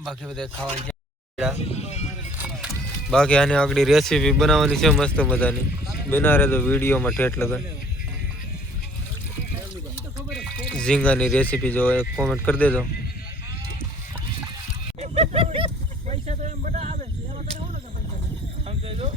બાકી બધા ખાવાની બાકી આની આગળ રેસીપી બનાવવાની છે મસ્ત મજાની બના રહે તો વિડીયોમાં ઠેઠ લગન ઝીંગાની રેસીપી જો એક કોમેન્ટ કરી દેજો પૈસા તો એમ બટા આવે છે એમાં તારે હોને પૈસા સમજેજો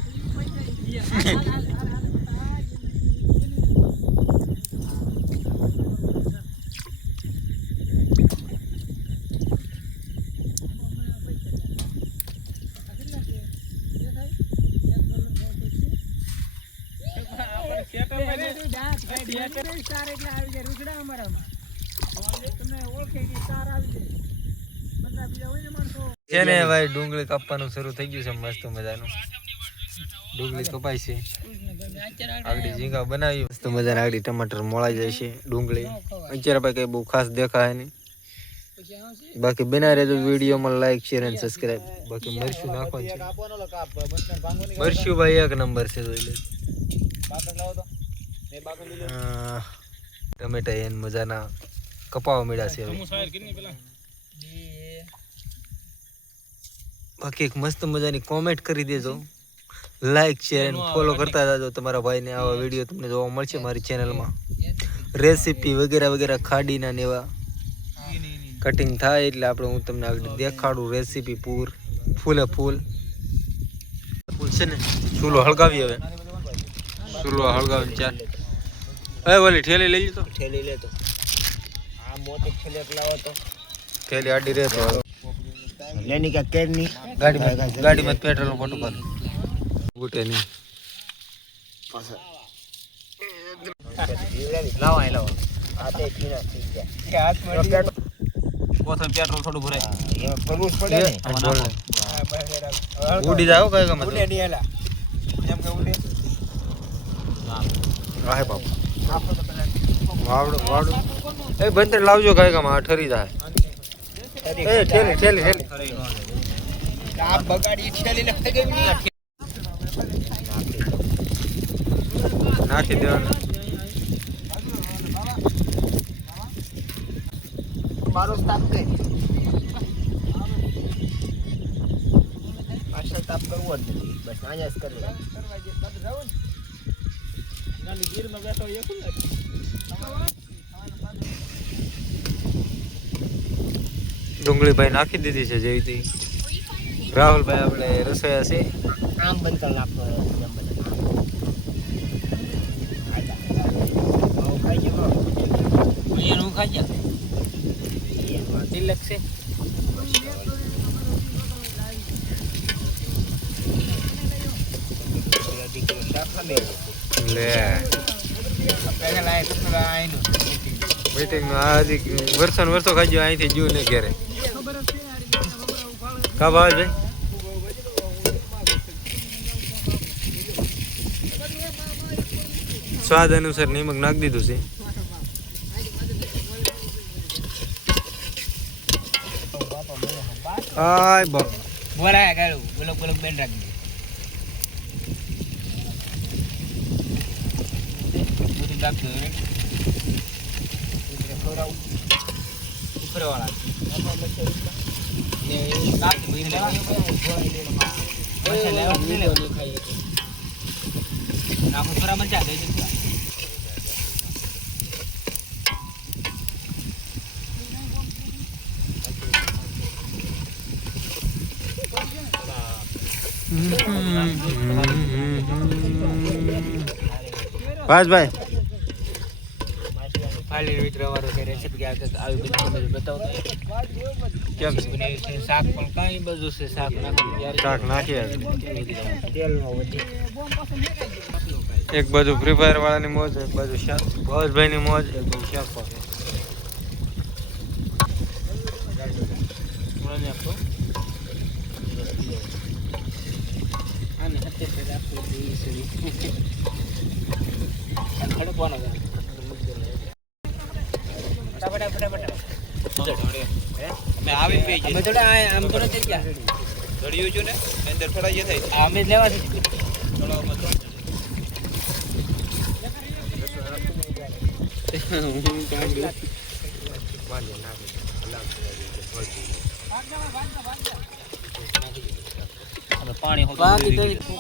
છે ને ભાઈ ડુંગળી કાપવાનું શરૂ થઈ ગયું છે મસ્ત મજાનું ડુંગળી કપાય છે આગળ ઝીંગા બનાવ્યું મસ્ત મજાના આગળ ટમાટર મોળાઈ જાય છે ડુંગળી અત્યારે ભાઈ કઈ બહુ ખાસ દેખાય નહીં બાકી બના રહેજો વિડીયોમાં લાઈક શેર અને સબસ્ક્રાઇબ બાકી મરચું નાખવાનું છે મરચું ભાઈ એક નંબર છે જોઈ લે ટમેટા એને મજાના કપાવા મળ્યા છે બાકી એક મસ્ત મજાની કોમેન્ટ કરી દેજો લાઈક શેર અને ફોલો કરતા જાજો તમારા ભાઈને આવા વિડીયો તમને જોવા મળશે મારી ચેનલમાં રેસીપી વગેરે વગેરે ખાડીના ને એવા કટિંગ થાય એટલે આપણે હું તમને આગળ દેખાડું રેસીપી ફૂલે ફૂલ છે ને ચૂલો હળગાવી હવે ચૂલો હળગાવીને ચાલ એ બોલી ઠેલી લઈ લીધો ઠેલી લેતો આ મોટી ઠેલી લાવો તો ઠેલી આડી રહેતો લેની કા કેરની ગાડીમાં પેટ્રોલ ફોટો કર ગુટે ની પાછા લાવો આ તે પીના થઈ ગયા કે હાથમાં કોથળ પેટ્રોલ થોડું ભરાય એમાં ફરવું પડે ને ઉડી જાવ કઈ ગમે ઉડે ની એલા જેમ કે ઉડે આહે બાપ વાવડો એ બંદર લાવજો કઈ ગમે આ ઠરી જાય એ ઠેલી આ બગાડી ઠેલી ને થઈ ગઈ નાખી દેવાનું મારો તાપ કે પાછળ તાપ કરવો જ નથી બસ આયા જ કરી નાની ગીરમાં બેઠો એક ને ડુંગળી ભાઈ નાખી દીધી છે જેવી રાહુલભાઈ આપણે રસોયા છે આમ બંધ કરી નાખો એનું ખાઈ જાય તિલક છે લે મીટિંગ નું આ વર્ષો ખાઈ ગયો અહીંથી જ્યું ને ઘેરે કા ભાવ ભાઈ સ્વાદ અનુસાર નિમક નાખી દીધું છે આય બાપ બોલાય ગાડું બોલો બેન રાખી બધું કાપજો રે ઉપર વાળા ને કાપ ભઈ લેવા નાખો થોડા મજા દે દે બસ ભાઈ ફાલી મિત્ર વાળો કે રેસીપી કે આવી બધી તમે બતાવો કેમ બનાવી છે શાક પણ કાઈ બધું છે શાક નાખી તેલનો વધી એક બાજુ ફ્રી ફાયર વાળાની મોજ એક બાજુ ભવશભાઈની મોજ એક બાજુ શાક પાસે દળિયું જો ને અંદર થોડા જે થાય અમે જ લેવા છે તળાવમાં ત્રણ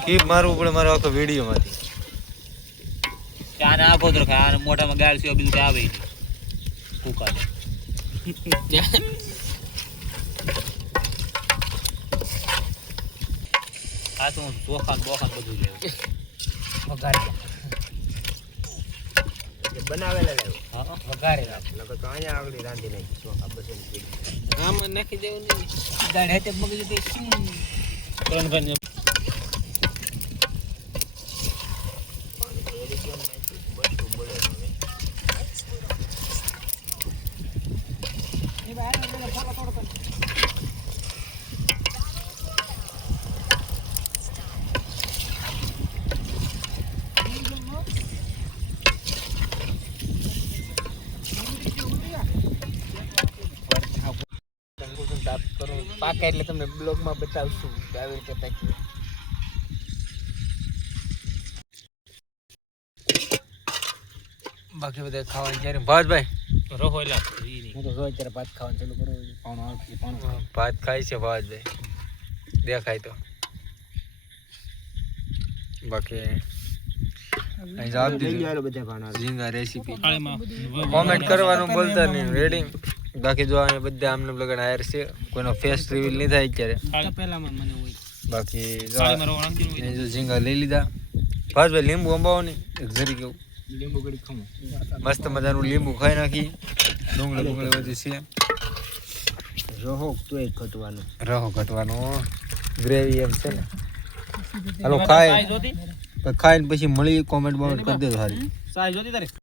કીપ મારવું પડે મારો આખો વિડીયો માંથી આને આખો તો આને મોઢામાં ગાળ છે બીજું કઈ આવે નહીં કુકાને આ તો ચોખા બોખા બધું લેવું બનાવેલા લેવું હા વઘારે નકર તો અહીંયા આગળ રાંધી નાખી ચોખા બસન આમાં નાખી દેવું નહીં દાળ હેતે મગજ તે ત્રણ ભાઈ પાકા એટલે તમને બ્લોગમાં બતાવશું કે આવી રીતે પાક્યું બાકી બધા ખાવાની જ્યારે ભાતભાઈ રહો એટલે હું તો રોજ ત્યારે ભાત ખાવાનું ચાલુ કરું ભાત ખાય છે ભાતભાઈ દેખાય તો બાકી અહીં જવાબ દીધો ઝીંગા રેસીપી કોમેન્ટ કરવાનું બોલતા નહીં રેડિંગ બાકી જો અહીંયા બધા આમને લગન હાયર છે કોઈનો ફેસ રિવીલ નહીં થાય અત્યારે બાકી જો ઝીંગા લઈ લીધા ભાઈ લીંબુ અંબાવો ને એક જરી કેવું લીંબુ ગળી ખમો મસ્ત મજાનું લીંબુ ખાઈ નાખી ડુંગળી બુંગળી બધી છે રહો તો એક ઘટવાનું રહો ઘટવાનો ગ્રેવી એમ છે ને હાલો ખાય ખાઈને પછી મળી કોમેન્ટ બોમેન્ટ કરી દેજો સારી સાઈ જોતી તારે